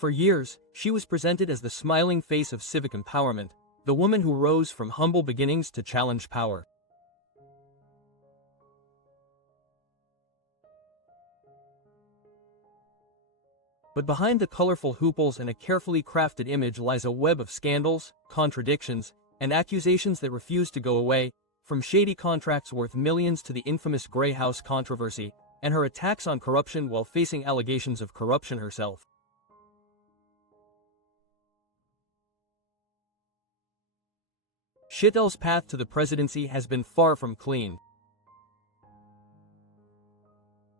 For years, she was presented as the smiling face of civic empowerment, the woman who rose from humble beginnings to challenge power. But behind the colorful hooples and a carefully crafted image lies a web of scandals, contradictions, and accusations that refuse to go away, from shady contracts worth millions to the infamous Grey House controversy, and her attacks on corruption while facing allegations of corruption herself. Xóchitl's path to the presidency has been far from clean.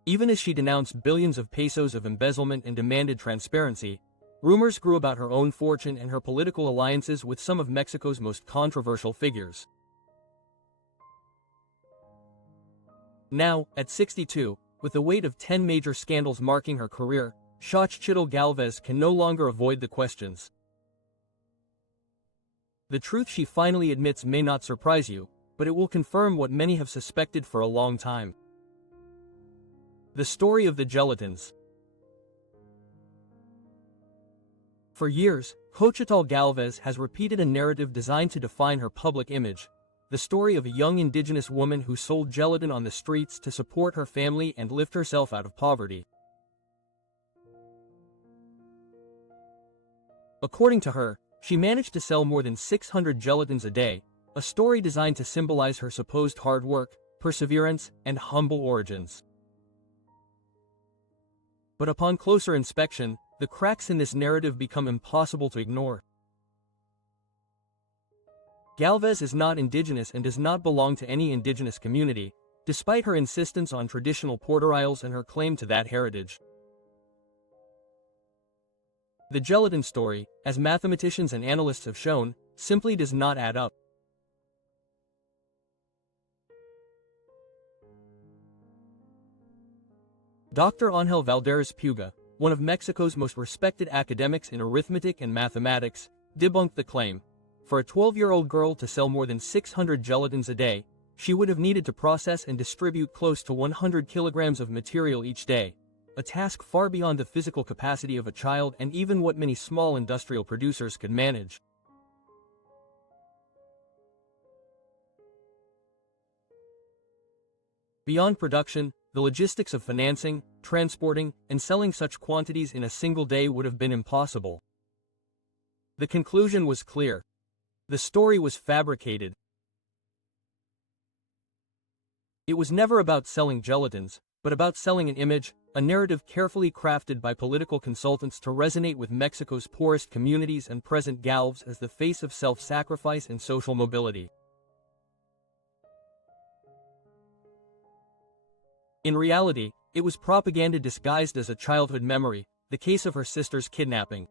Even as she denounced billions of pesos of embezzlement and demanded transparency, rumors grew about her own fortune and her political alliances with some of Mexico's most controversial figures. Now, at 62, with the weight of 10 major scandals marking her career, Xóchitl Gálvez can no longer avoid the questions. The truth she finally admits may not surprise you, but it will confirm what many have suspected for a long time. The story of the gelatins. For years, Xóchitl Gálvez has repeated a narrative designed to define her public image, the story of a young indigenous woman who sold gelatin on the streets to support her family and lift herself out of poverty. According to her, she managed to sell more than 600 gelatins a day, a story designed to symbolize her supposed hard work, perseverance, and humble origins. But upon closer inspection, the cracks in this narrative become impossible to ignore. Gálvez is not indigenous and does not belong to any indigenous community, despite her insistence on traditional porteriles and her claim to that heritage. The gelatin story, as mathematicians and analysts have shown, simply does not add up. Dr. Ángel Valdez Puga, one of Mexico's most respected academics in arithmetic and mathematics, debunked the claim. For a 12-year-old girl to sell more than 600 gelatins a day, she would have needed to process and distribute close to 100 kilograms of material each day, a task far beyond the physical capacity of a child and even what many small industrial producers could manage. Beyond production, the logistics of financing, transporting, and selling such quantities in a single day would have been impossible. The conclusion was clear. The story was fabricated. It was never about selling gelatins, but about selling an image, a narrative carefully crafted by political consultants to resonate with Mexico's poorest communities and present Gálvez as the face of self-sacrifice and social mobility. In reality, it was propaganda disguised as a childhood memory, the case of her sister's kidnapping.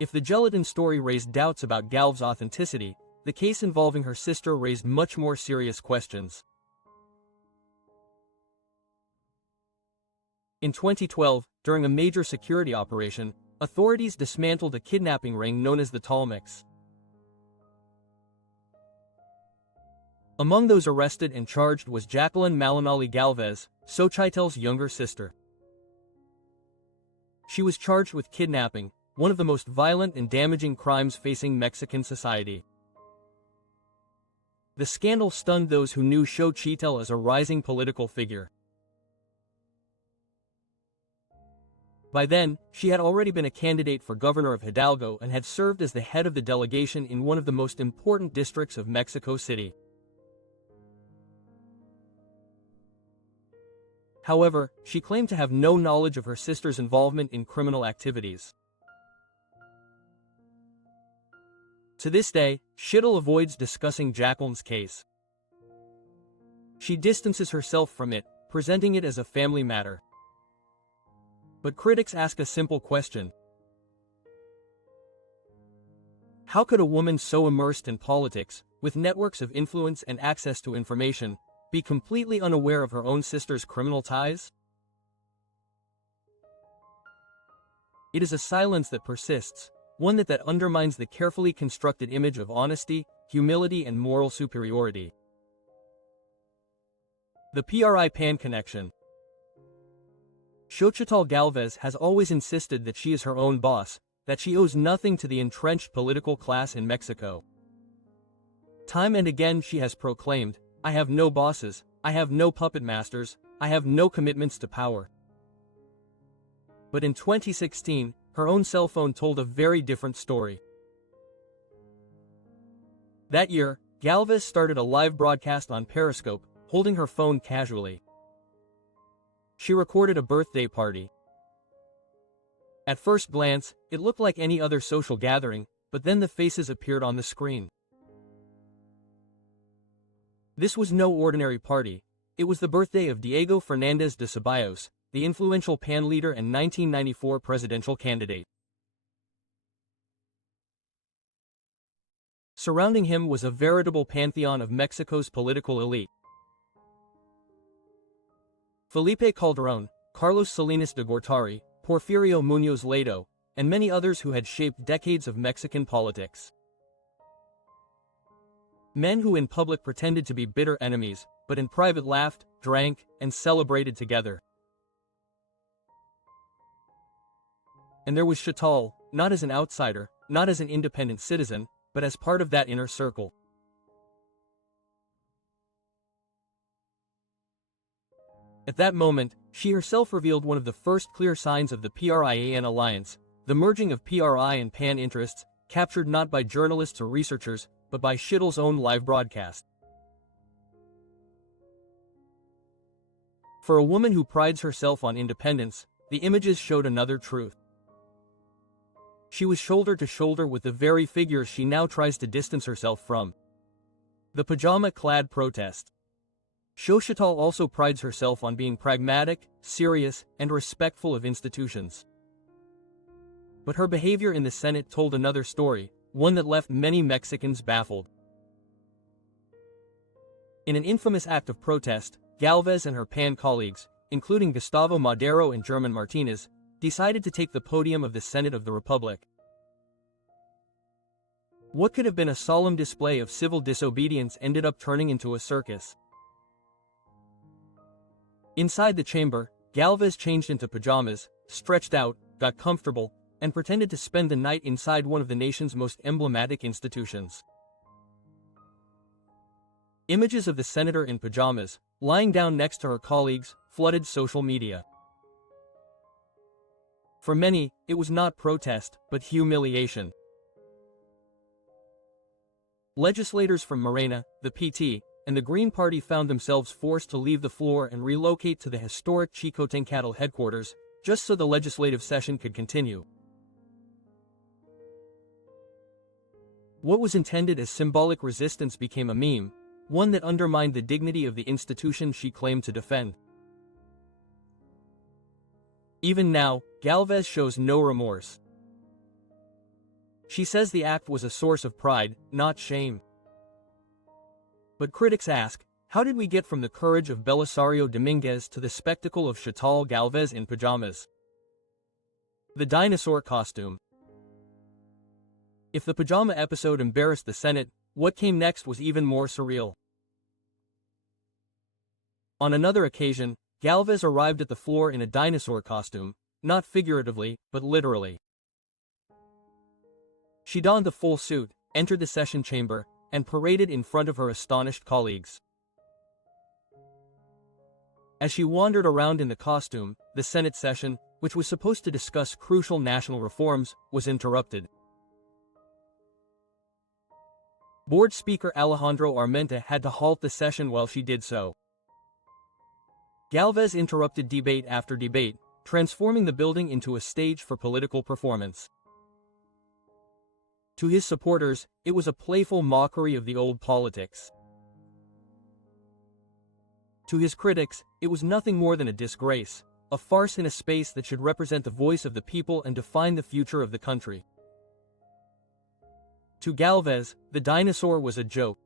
If the gelatin story raised doubts about Gálvez's authenticity, the case involving her sister raised much more serious questions. In 2012, during a major security operation, authorities dismantled a kidnapping ring known as the Talmix. Among those arrested and charged was Jacqueline Malinali Gálvez, Xóchitl's younger sister. She was charged with kidnapping, one of the most violent and damaging crimes facing Mexican society. The scandal stunned those who knew Xóchitl as a rising political figure. By then, she had already been a candidate for governor of Hidalgo and had served as the head of the delegation in one of the most important districts of Mexico City. However, she claimed to have no knowledge of her sister's involvement in criminal activities. To this day, Xóchitl avoids discussing Jacqueline's case. She distances herself from it, presenting it as a family matter. But critics ask a simple question. How could a woman so immersed in politics, with networks of influence and access to information, be completely unaware of her own sister's criminal ties? It is a silence that persists, one that undermines the carefully constructed image of honesty, humility, and moral superiority. The PRI-PAN connection. Xóchitl Gálvez has always insisted that she is her own boss, that she owes nothing to the entrenched political class in Mexico. Time and again she has proclaimed, "I have no bosses, I have no puppet masters, I have no commitments to power." But in 2016, her own cell phone told a very different story. That year, Gálvez started a live broadcast on Periscope, holding her phone casually. She recorded a birthday party. At first glance, it looked like any other social gathering, but then the faces appeared on the screen. This was no ordinary party. It was the birthday of Diego Fernández de Ceballos, the influential PAN leader and 1994 presidential candidate. Surrounding him was a veritable pantheon of Mexico's political elite. Felipe Calderón, Carlos Salinas de Gortari, Porfirio Muñoz Ledo, and many others who had shaped decades of Mexican politics. Men who in public pretended to be bitter enemies, but in private laughed, drank, and celebrated together. And there was Xóchitl, not as an outsider, not as an independent citizen, but as part of that inner circle. At that moment, she herself revealed one of the first clear signs of the PRIAN alliance, the merging of PRI and PAN interests, captured not by journalists or researchers, but by Xochitl's own live broadcast. For a woman who prides herself on independence, the images showed another truth. She was shoulder to shoulder with the very figures she now tries to distance herself from. The pajama-clad protest. Xóchitl also prides herself on being pragmatic, serious, and respectful of institutions. But her behavior in the Senate told another story, one that left many Mexicans baffled. In an infamous act of protest, Gálvez and her PAN colleagues, including Gustavo Madero and German Martinez, decided to take the podium of the Senate of the Republic. What could have been a solemn display of civil disobedience ended up turning into a circus. Inside the chamber, Gálvez changed into pajamas, stretched out, got comfortable, and pretended to spend the night inside one of the nation's most emblematic institutions. Images of the senator in pajamas, lying down next to her colleagues, flooded social media. For many, it was not protest, but humiliation. Legislators from Morena, the PT, and the Green Party found themselves forced to leave the floor and relocate to the historic Chicotencatl headquarters, just so the legislative session could continue. What was intended as symbolic resistance became a meme, one that undermined the dignity of the institution she claimed to defend. Even now, Gálvez shows no remorse. She says the act was a source of pride, not shame. But critics ask, how did we get from the courage of Belisario Dominguez to the spectacle of Xóchitl Gálvez in pajamas? The dinosaur costume. If the pajama episode embarrassed the Senate, what came next was even more surreal. On another occasion, Gálvez arrived at the floor in a dinosaur costume, not figuratively, but literally. She donned a full suit, entered the session chamber, and paraded in front of her astonished colleagues. As she wandered around in the costume, the Senate session, which was supposed to discuss crucial national reforms, was interrupted. Board Speaker Alejandro Armenta had to halt the session while she did so. Gálvez interrupted debate after debate, transforming the building into a stage for political performance. To his supporters, it was a playful mockery of the old politics. To his critics, it was nothing more than a disgrace, a farce in a space that should represent the voice of the people and define the future of the country. To Gálvez, the dinosaur was a joke.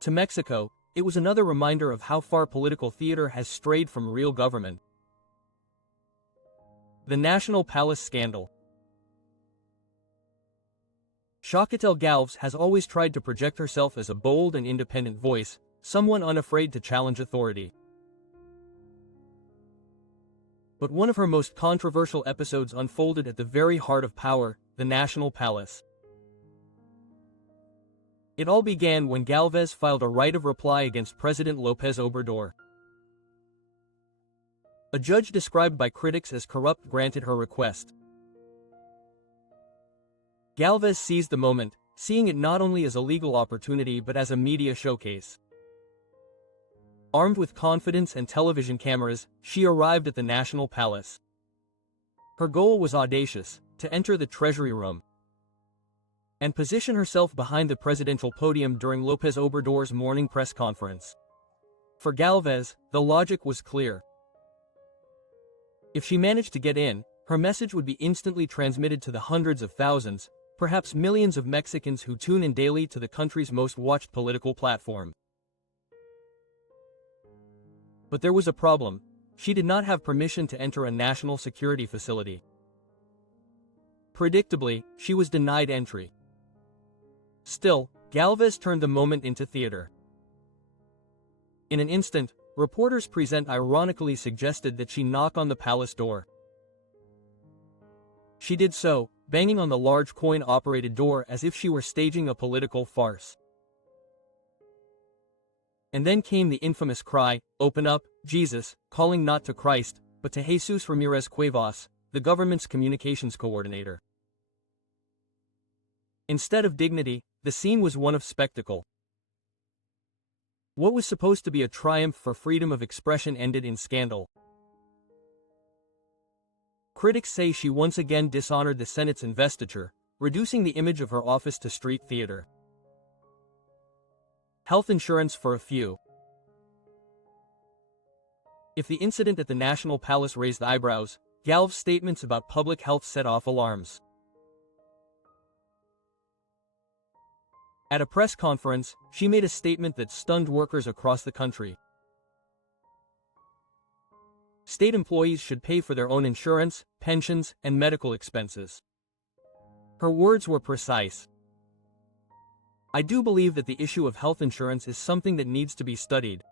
To Mexico, it was another reminder of how far political theater has strayed from real government. The National Palace Scandal. Xóchitl Gálvez has always tried to project herself as a bold and independent voice, someone unafraid to challenge authority. But one of her most controversial episodes unfolded at the very heart of power, the National Palace. It all began when Gálvez filed a right of reply against President López Obrador. A judge described by critics as corrupt granted her request. Gálvez seized the moment, seeing it not only as a legal opportunity but as a media showcase. Armed with confidence and television cameras, she arrived at the National Palace. Her goal was audacious: to enter the Treasury Room and position herself behind the presidential podium during López Obrador's morning press conference. For Gálvez, the logic was clear. If she managed to get in, her message would be instantly transmitted to the hundreds of thousands, perhaps millions of Mexicans who tune in daily to the country's most watched political platform. But there was a problem. She did not have permission to enter a national security facility. Predictably, she was denied entry. Still, Gálvez turned the moment into theater. In an instant, reporters present ironically suggested that she knock on the palace door. She did so, banging on the large coin-operated door as if she were staging a political farce. And then came the infamous cry, "Open up, Jesus," calling not to Christ, but to Jesus Ramirez Cuevas, the government's communications coordinator. Instead of dignity, the scene was one of spectacle. What was supposed to be a triumph for freedom of expression ended in scandal. Critics say she once again dishonored the Senate's investiture, reducing the image of her office to street theater. Health insurance for a few. If the incident at the National Palace raised eyebrows, Gálvez's statements about public health set off alarms. At a press conference, she made a statement that stunned workers across the country. State employees should pay for their own insurance, pensions, and medical expenses. Her words were precise. "I do believe that the issue of health insurance is something that needs to be studied.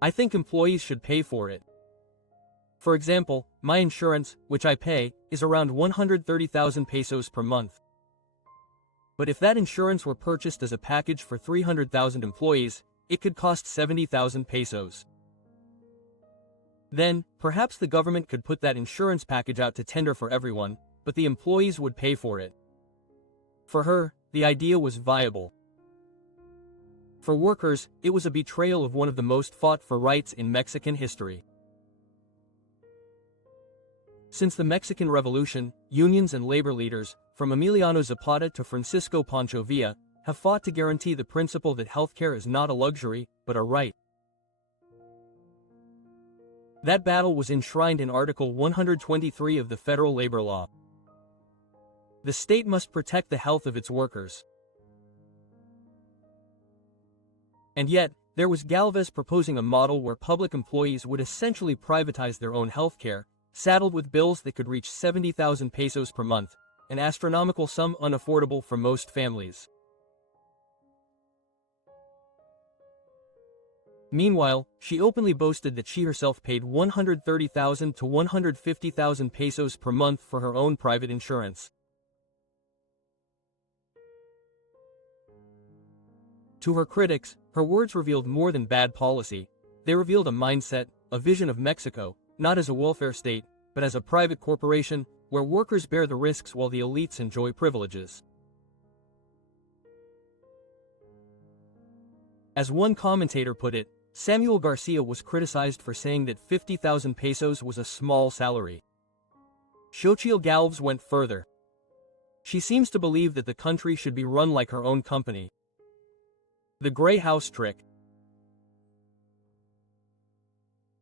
I think employees should pay for it. For example, my insurance, which I pay, is around 130,000 pesos per month. But if that insurance were purchased as a package for 300,000 employees, it could cost 70,000 pesos. Then, perhaps the government could put that insurance package out to tender for everyone, but the employees would pay for it." For her, the idea was viable. For workers, it was a betrayal of one of the most fought for rights in Mexican history. Since the Mexican Revolution, unions and labor leaders, from Emiliano Zapata to Francisco Pancho Villa, have fought to guarantee the principle that healthcare is not a luxury, but a right. That battle was enshrined in Article 123 of the Federal Labor Law. The state must protect the health of its workers. And yet, there was Gálvez proposing a model where public employees would essentially privatize their own healthcare, saddled with bills that could reach 70,000 pesos per month, an astronomical sum unaffordable for most families. Meanwhile, she openly boasted that she herself paid 130,000 to 150,000 pesos per month for her own private insurance. To her critics, her words revealed more than bad policy. They revealed a mindset, a vision of Mexico, not as a welfare state, but as a private corporation, where workers bear the risks while the elites enjoy privileges. As one commentator put it, Samuel Garcia was criticized for saying that 50,000 pesos was a small salary. Xóchitl Gálvez went further. She seems to believe that the country should be run like her own company. The gray house trick.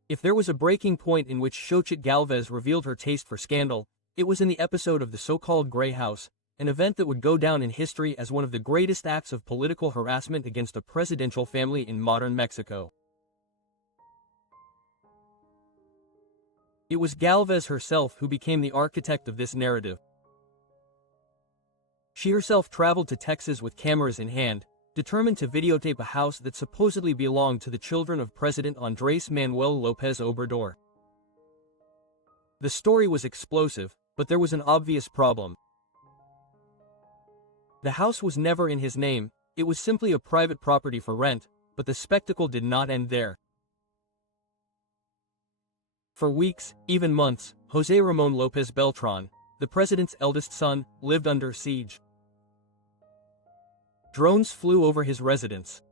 If there was a breaking point in which Xóchitl Gálvez revealed her taste for scandal, it was in the episode of the so-called Gray House, an event that would go down in history as one of the greatest acts of political harassment against a presidential family in modern Mexico. It was Gálvez herself who became the architect of this narrative. She herself traveled to Texas with cameras in hand, determined to videotape a house that supposedly belonged to the children of President Andrés Manuel López Obrador. The story was explosive, but there was an obvious problem. The house was never in his name, it was simply a private property for rent, but the spectacle did not end there. For weeks, even months, José Ramón López Beltrán, the president's eldest son, lived under siege. Drones flew over his residence.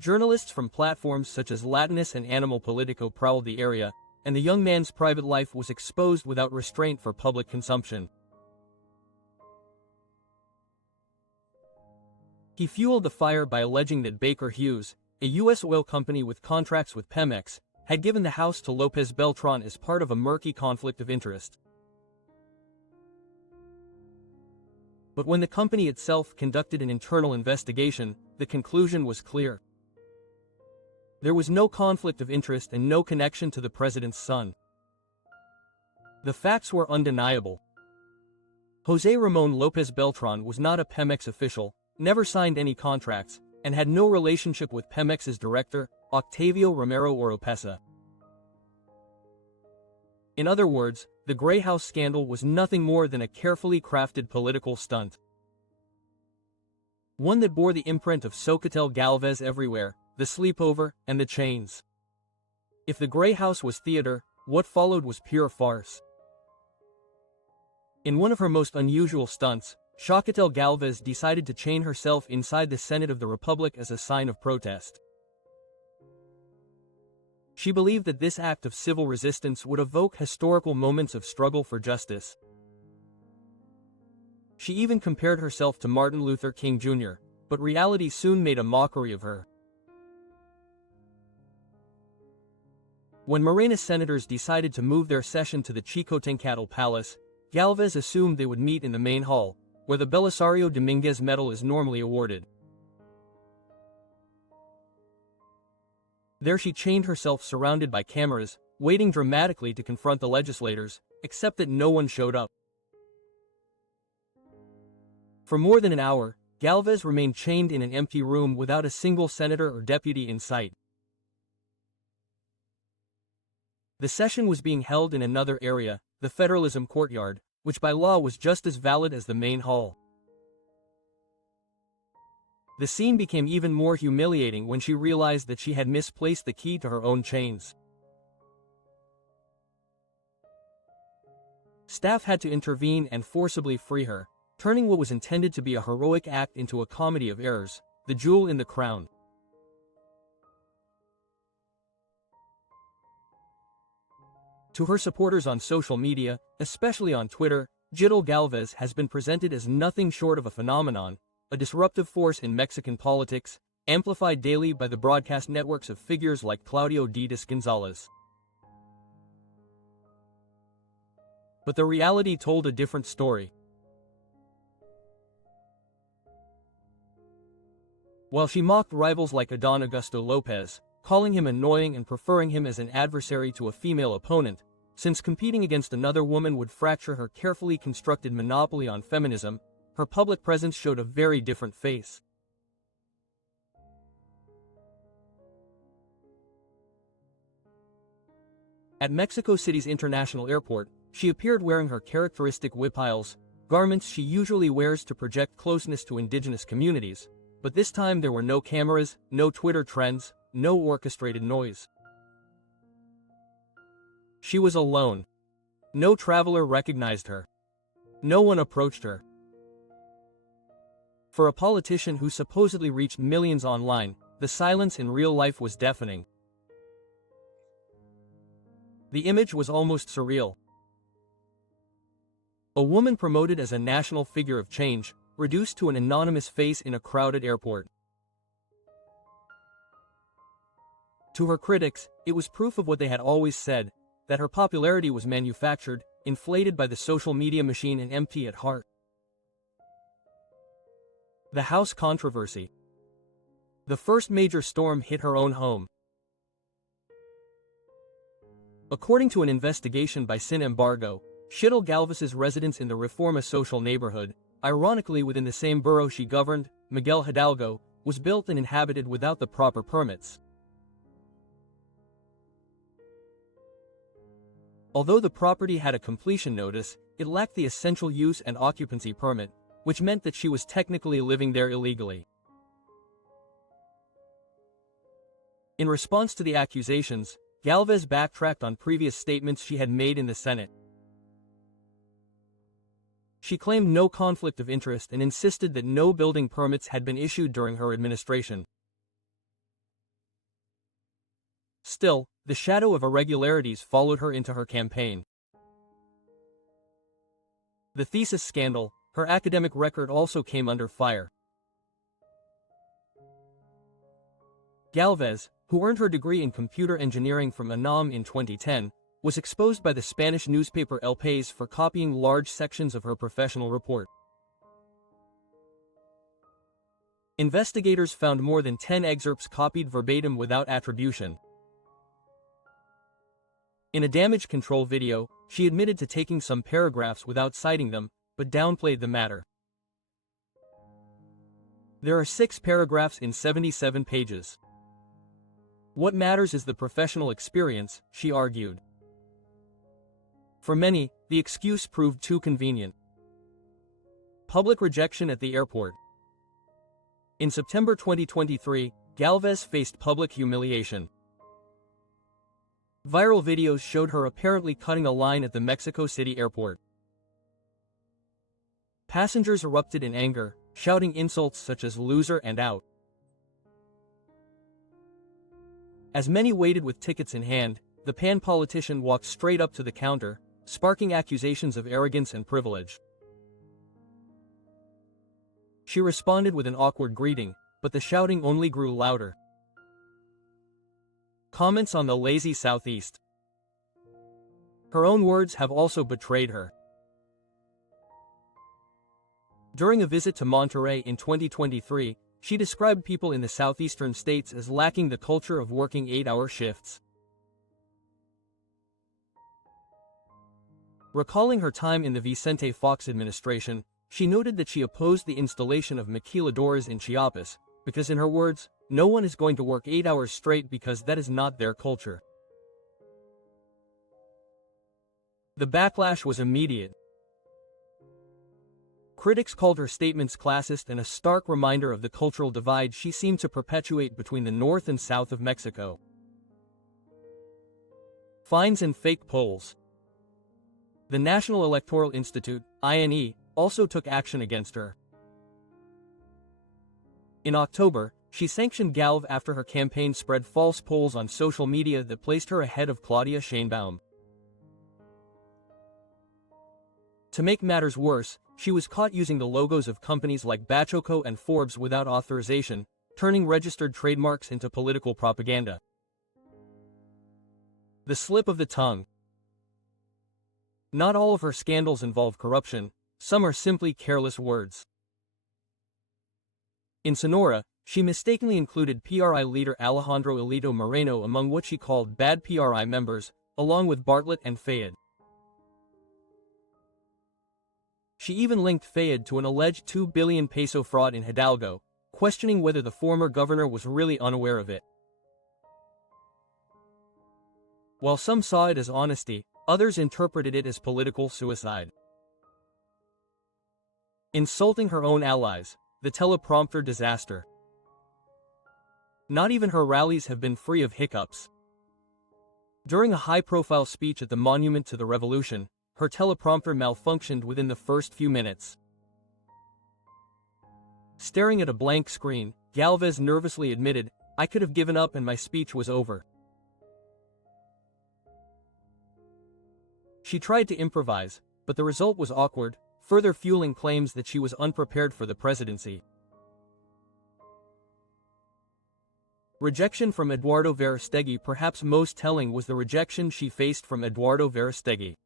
Journalists from platforms such as Latinus and Animal Politico prowled the area, and the young man's private life was exposed without restraint for public consumption. He fueled the fire by alleging that Baker Hughes, a U.S. oil company with contracts with Pemex, had given the house to López Beltrán as part of a murky conflict of interest. But when the company itself conducted an internal investigation, the conclusion was clear. There was no conflict of interest and no connection to the president's son. The facts were undeniable. José Ramón López Beltrán was not a Pemex official, never signed any contracts, and had no relationship with Pemex's director, Octavio Romero Oropesa. In other words, the Grey House scandal was nothing more than a carefully crafted political stunt. One that bore the imprint of Xóchitl Gálvez everywhere, the sleepover, and the chains. If the Grey House was theater, what followed was pure farce. In one of her most unusual stunts, Xóchitl Gálvez decided to chain herself inside the Senate of the Republic as a sign of protest. She believed that this act of civil resistance would evoke historical moments of struggle for justice. She even compared herself to Martin Luther King Jr., but reality soon made a mockery of her. When Morena senators decided to move their session to the Chicotencatl Palace, Gálvez assumed they would meet in the main hall, where the Belisario Domínguez Medal is normally awarded. There she chained herself surrounded by cameras, waiting dramatically to confront the legislators, except that no one showed up. For more than an hour, Gálvez remained chained in an empty room without a single senator or deputy in sight. The session was being held in another area, the Federalism Courtyard, which by law was just as valid as the main hall. The scene became even more humiliating when she realized that she had misplaced the key to her own chains. Staff had to intervene and forcibly free her, turning what was intended to be a heroic act into a comedy of errors, the jewel in the crown. To her supporters on social media, especially on Twitter, Xóchitl Gálvez has been presented as nothing short of a phenomenon, a disruptive force in Mexican politics, amplified daily by the broadcast networks of figures like Claudio Díaz González. But the reality told a different story. While she mocked rivals like Adán Augusto López, calling him annoying and preferring him as an adversary to a female opponent, since competing against another woman would fracture her carefully constructed monopoly on feminism, her public presence showed a very different face. At Mexico City's International Airport, she appeared wearing her characteristic huipiles, garments she usually wears to project closeness to indigenous communities, but this time there were no cameras, no Twitter trends, no orchestrated noise. She was alone. No traveler recognized her. No one approached her. For a politician who supposedly reached millions online, the silence in real life was deafening. The image was almost surreal. A woman promoted as a national figure of change, reduced to an anonymous face in a crowded airport. To her critics, it was proof of what they had always said, that her popularity was manufactured, inflated by the social media machine and empty at heart. The House controversy. The first major storm hit her own home. According to an investigation by Sin Embargo, Xóchitl Gálvez's residence in the Reforma social neighborhood, ironically within the same borough she governed, Miguel Hidalgo, was built and inhabited without the proper permits. Although the property had a completion notice, it lacked the essential use and occupancy permit, which meant that she was technically living there illegally. In response to the accusations, Gálvez backtracked on previous statements she had made in the Senate. She claimed no conflict of interest and insisted that no building permits had been issued during her administration. Still, the shadow of irregularities followed her into her campaign. The thesis scandal, her academic record also came under fire. Gálvez, who earned her degree in computer engineering from UNAM in 2010, was exposed by the Spanish newspaper El País for copying large sections of her professional report. Investigators found more than 10 excerpts copied verbatim without attribution. In a damage control video, she admitted to taking some paragraphs without citing them, but downplayed the matter. There are 6 paragraphs in 77 pages. What matters is the professional experience, she argued. For many, the excuse proved too convenient. Public rejection at the airport. In September 2023, Gálvez faced public humiliation. Viral videos showed her apparently cutting a line at the Mexico City airport. Passengers erupted in anger, shouting insults such as "loser" and "out." As many waited with tickets in hand, the pan politician walked straight up to the counter, sparking accusations of arrogance and privilege. She responded with an awkward greeting, but the shouting only grew louder. Comments on the lazy Southeast. Her own words have also betrayed her. During a visit to Monterrey in 2023, she described people in the southeastern states as lacking the culture of working 8-hour shifts. Recalling her time in the Vicente Fox administration, she noted that she opposed the installation of maquiladoras in Chiapas, because in her words, no one is going to work 8 hours straight because that is not their culture. The backlash was immediate. Critics called her statements classist and a stark reminder of the cultural divide she seemed to perpetuate between the north and south of Mexico. Fines and fake polls. The National Electoral Institute, INE, also took action against her. In October, she sanctioned Gálvez after her campaign spread false polls on social media that placed her ahead of Claudia Sheinbaum. To make matters worse, she was caught using the logos of companies like Bachoco and Forbes without authorization, turning registered trademarks into political propaganda. The slip of the tongue. Not all of her scandals involve corruption, some are simply careless words. In Sonora, she mistakenly included PRI leader Alejandro Elito Moreno among what she called bad PRI members, along with Bartlett and Fayed. She even linked Fayed to an alleged 2 billion peso fraud in Hidalgo, questioning whether the former governor was really unaware of it. While some saw it as honesty, others interpreted it as political suicide. Insulting her own allies, the teleprompter disaster. Not even her rallies have been free of hiccups. During a high-profile speech at the Monument to the Revolution, her teleprompter malfunctioned within the first few minutes. Staring at a blank screen, Gálvez nervously admitted, "I could have given up and my speech was over." She tried to improvise, but the result was awkward, further fueling claims that she was unprepared for the presidency. Rejection from Eduardo Verástegui. Perhaps most telling was the rejection she faced from Eduardo Verástegui.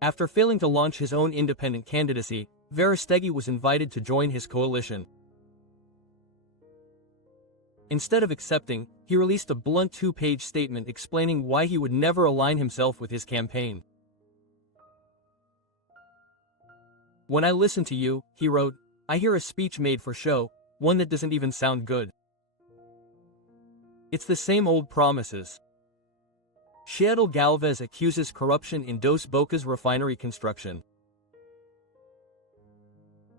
After failing to launch his own independent candidacy, Verástegui was invited to join his coalition. Instead of accepting, he released a blunt 2-page statement explaining why he would never align himself with his campaign. "When I listen to you," he wrote, "I hear a speech made for show, one that doesn't even sound good. It's the same old promises. Xóchitl Gálvez accuses corruption in Dos Bocas refinery construction.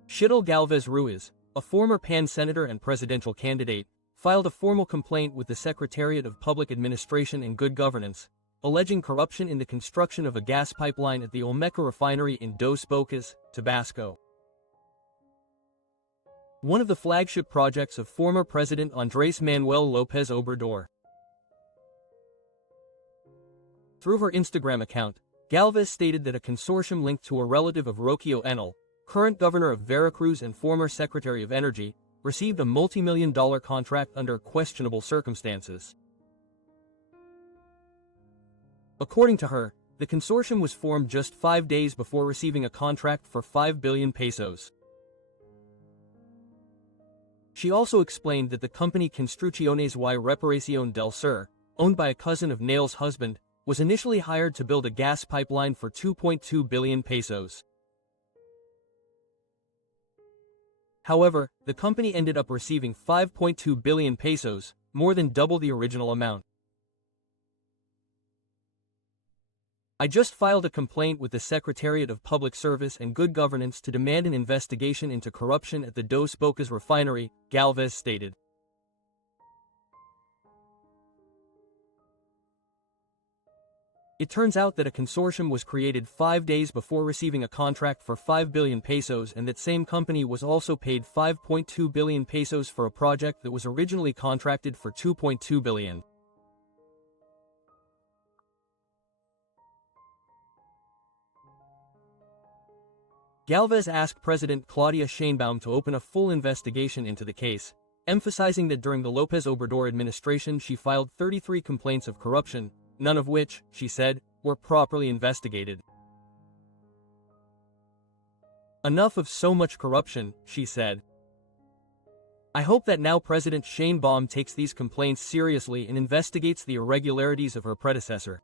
Xóchitl Gálvez Ruiz, a former PAN senator and presidential candidate, filed a formal complaint with the Secretariat of Public Administration and Good Governance, alleging corruption in the construction of a gas pipeline at the Olmeca refinery in Dos Bocas, Tabasco. One of the flagship projects of former President Andrés Manuel López Obrador. Through her Instagram account, Gálvez stated that a consortium linked to a relative of Rocio Enel, current governor of Veracruz and former Secretary of Energy, received a multi-million-dollar contract under questionable circumstances. According to her, the consortium was formed just 5 days before receiving a contract for 5 billion pesos. She also explained that the company Construcciones y Reparación del Sur, owned by a cousin of Nail's husband, was initially hired to build a gas pipeline for 2.2 billion pesos. However, the company ended up receiving 5.2 billion pesos, more than double the original amount. I just filed a complaint with the Secretariat of Public Service and Good Governance to demand an investigation into corruption at the Dos Bocas refinery, Gálvez stated. It turns out that a consortium was created 5 days before receiving a contract for 5 billion pesos, and that same company was also paid 5.2 billion pesos for a project that was originally contracted for 2.2 billion. Gálvez asked President Claudia Sheinbaum to open a full investigation into the case, emphasizing that during the López Obrador administration she filed 33 complaints of corruption, none of which, she said, were properly investigated. Enough of so much corruption, she said. I hope that now President Sheinbaum takes these complaints seriously and investigates the irregularities of her predecessor.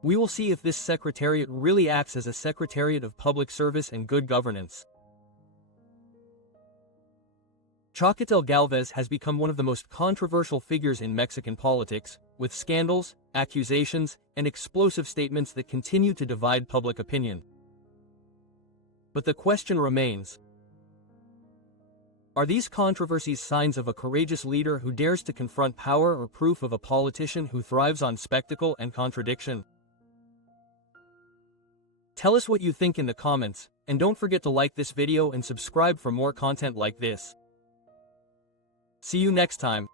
We will see if this secretariat really acts as a secretariat of public service and good governance. Xóchitl Gálvez has become one of the most controversial figures in Mexican politics, with scandals, accusations, and explosive statements that continue to divide public opinion. But the question remains: are these controversies signs of a courageous leader who dares to confront power, or proof of a politician who thrives on spectacle and contradiction? Tell us what you think in the comments, and don't forget to like this video and subscribe for more content like this. See you next time.